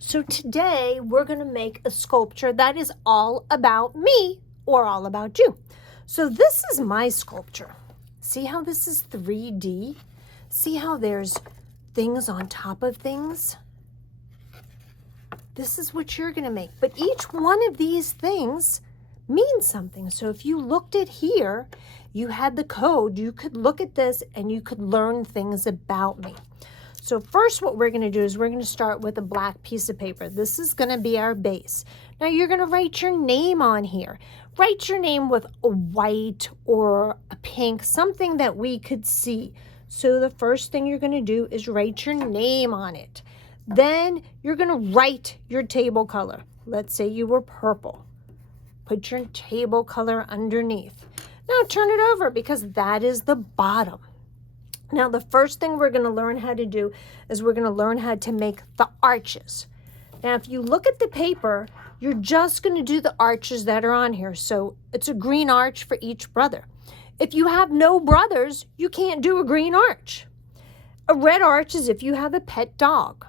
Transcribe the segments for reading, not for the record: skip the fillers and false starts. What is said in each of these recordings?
So today we're going to make a sculpture that is all about me or all about you. So this is my sculpture. See how this is 3D? See how there's things on top of things? This is what you're going to make. But each one of these things means something. So if you looked at here, you had the code, you could look at this and you could learn things about me. So first what we're going to do is we're going to start with a black piece of paper. This is going to be our base. Now you're going to write your name on here. Write your name with a white or a pink, something that we could see. So the first thing you're going to do is write your name on it. Then you're going to write your table color. Let's say you were purple. Put your table color underneath. Now turn it over because that is the bottom. Now, the first thing we're going to learn how to do is we're going to learn how to make the arches. Now, if you look at the paper, you're just going to do the arches that are on here. So it's a green arch for each brother. If you have no brothers, you can't do a green arch. A red arch is if you have a pet dog.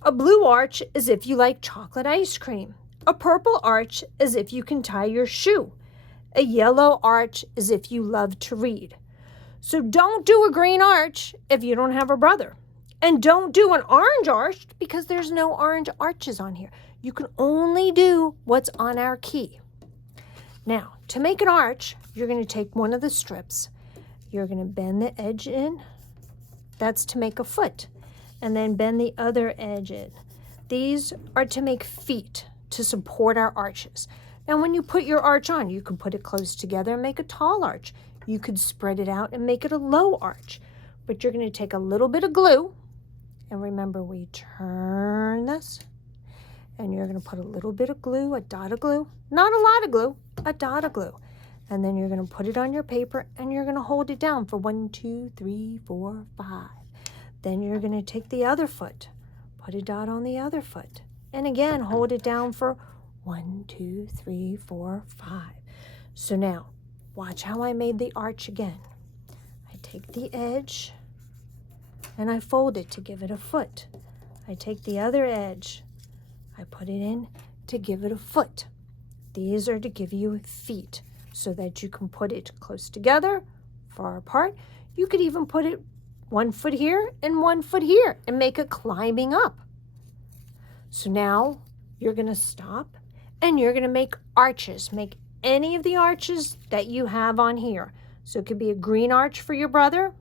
A blue arch is if you like chocolate ice cream. A purple arch is if you can tie your shoe. A yellow arch is if you love to read. So don't do a green arch if you don't have a brother. And don't do an orange arch because there's no orange arches on here. You can only do what's on our key. Now, to make an arch, you're going to take one of the strips. You're going to bend the edge in. That's to make a foot. And then bend the other edge in. These are to make feet to support our arches. Now, when you put your arch on, you can put it close together and make a tall arch. You could spread it out and make it a low arch. But you're going to take a little bit of glue. And remember, we turn this. And you're going to put a little bit of glue, a dot of glue. Not a lot of glue, a dot of glue. And then you're going to put it on your paper and you're going to hold it down for 1, 2, 3, 4, 5. Then you're going to take the other foot. Put a dot on the other foot. And again, hold it down for 1, 2, 3, 4, 5. So now, watch how I made the arch again. I take the edge and I fold it to give it a foot. I take the other edge, I put it in to give it a foot. These are to give you feet so that you can put it close together, far apart. You could even put it 1 foot here and 1 foot here and make it climbing up. So now you're going to stop and you're going to make arches. Make any of the arches that you have on here. So it could be a green arch for your brother,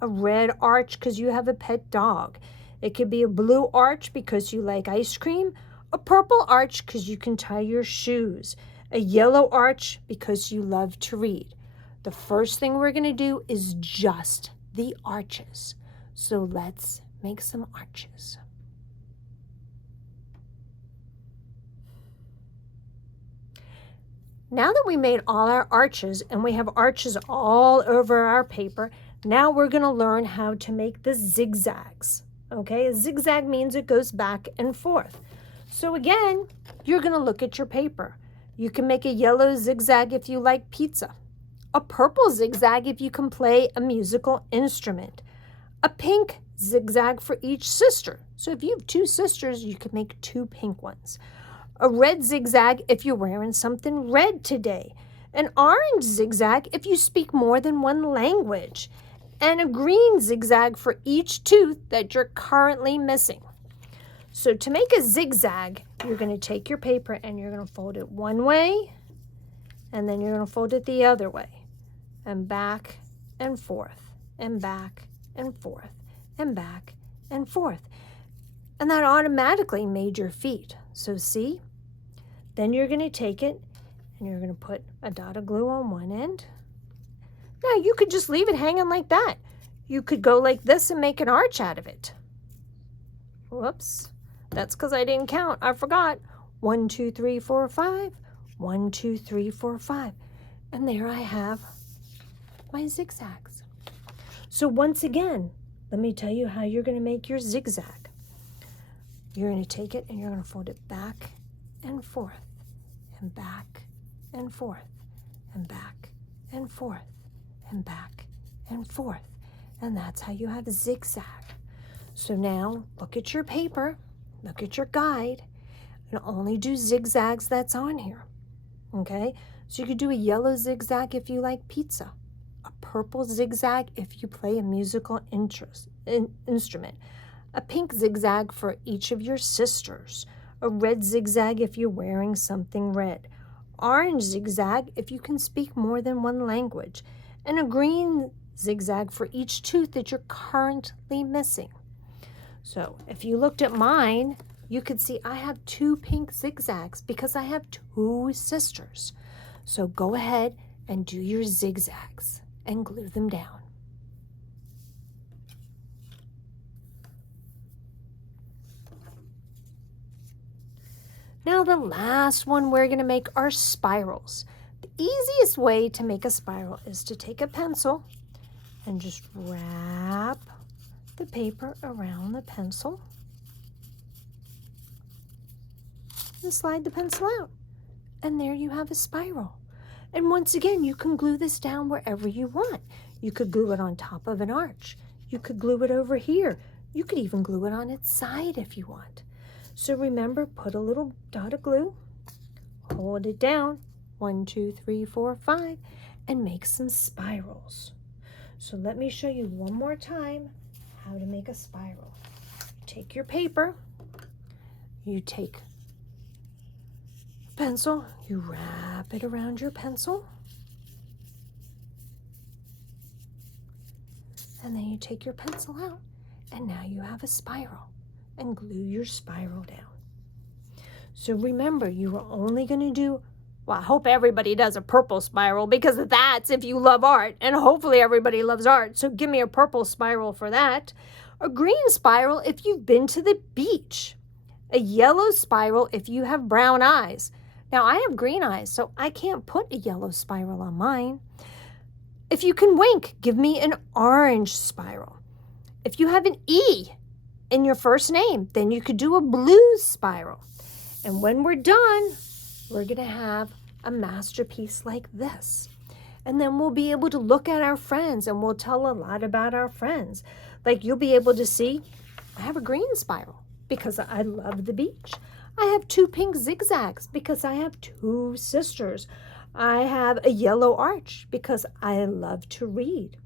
a red arch because you have a pet dog. It could be a blue arch because you like ice cream, a purple arch because you can tie your shoes, a yellow arch because you love to read. The first thing we're going to do is just the arches. So let's make some arches. Now that we made all our arches and we have arches all over our paper, now we're going to learn how to make the zigzags. Okay, a zigzag means it goes back and forth. So again, you're going to look at your paper. You can make a yellow zigzag if you like pizza. A purple zigzag if you can play a musical instrument. A pink zigzag for each sister. So if you have 2 sisters, you can make 2 pink ones. A red zigzag if you're wearing something red today. An orange zigzag if you speak more than 1 language. And a green zigzag for each tooth that you're currently missing. So to make a zigzag, you're going to take your paper and you're going to fold it one way. And then you're going to fold it the other way. And back and forth. And back and forth. And back and forth. And that automatically made your feet. So see? Then you're going to take it and you're going to put a dot of glue on one end. Now you could just leave it hanging like that. You could go like this and make an arch out of it. Whoops. That's because I didn't count. I forgot. 1, 2, 3, 4, 5. 1, 2, 3, 4, 5. And there I have my zigzags. So once again, let me tell you how you're going to make your zigzag. You're going to take it and you're going to fold it back and forth and back and forth and back and forth and back and forth. And that's how you have a zigzag. So now look at your paper. look at your guide and only do zigzags that's on here. Okay, so you could do a yellow zigzag if you like pizza, a purple zigzag if you play a musical instrument, a pink zigzag for each of your sisters, a red zigzag if you're wearing something red, orange zigzag if you can speak more than one language, and a green zigzag for each tooth that you're currently missing. So if you looked at mine, you could see I have 2 pink zigzags because I have 2 sisters. So go ahead and do your zigzags and glue them down. Now the last one we're going to make are spirals. The easiest way to make a spiral is to take a pencil and just wrap the paper around the pencil and slide the pencil out. And there you have a spiral. And once again, you can glue this down wherever you want. You could glue it on top of an arch. You could glue it over here. You could even glue it on its side if you want. So remember, put a little dot of glue, hold it down, 1, 2, 3, 4, 5, and make some spirals. So let me show you one more time how to make a spiral. Take your paper, you take a pencil, you wrap it around your pencil, and then you take your pencil out, and now you have a spiral, and glue your spiral down. So remember, you are only going to do, well, I hope everybody does a purple spiral because that's if you love art, and hopefully everybody loves art, so give me a purple spiral for that. A green spiral if you've been to the beach. A yellow spiral if you have brown eyes. Now, I have green eyes, so I can't put a yellow spiral on mine. If you can wink, give me an orange spiral. If you have an E in your first name, then you could do a blue spiral. And when we're done, we're going to have a masterpiece like this. And then we'll be able to look at our friends and we'll tell a lot about our friends. Like you'll be able to see, I have a green spiral because I love the beach. I have 2 pink zigzags because I have 2 sisters. I have a yellow arch because I love to read.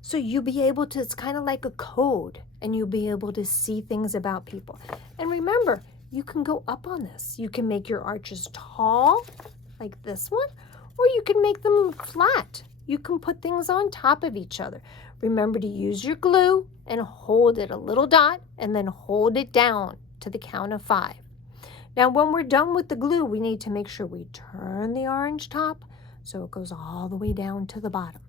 So you'll be able to, it's kind of like a code, and you'll be able to see things about people. And remember, you can go up on this. You can make your arches tall, like this one, or you can make them flat. You can put things on top of each other. Remember to use your glue and hold it a little dot, and then hold it down to the count of 5. Now, when we're done with the glue, we need to make sure we turn the orange top so it goes all the way down to the bottom.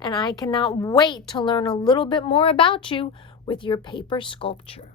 And I cannot wait to learn a little bit more about you with your paper sculpture.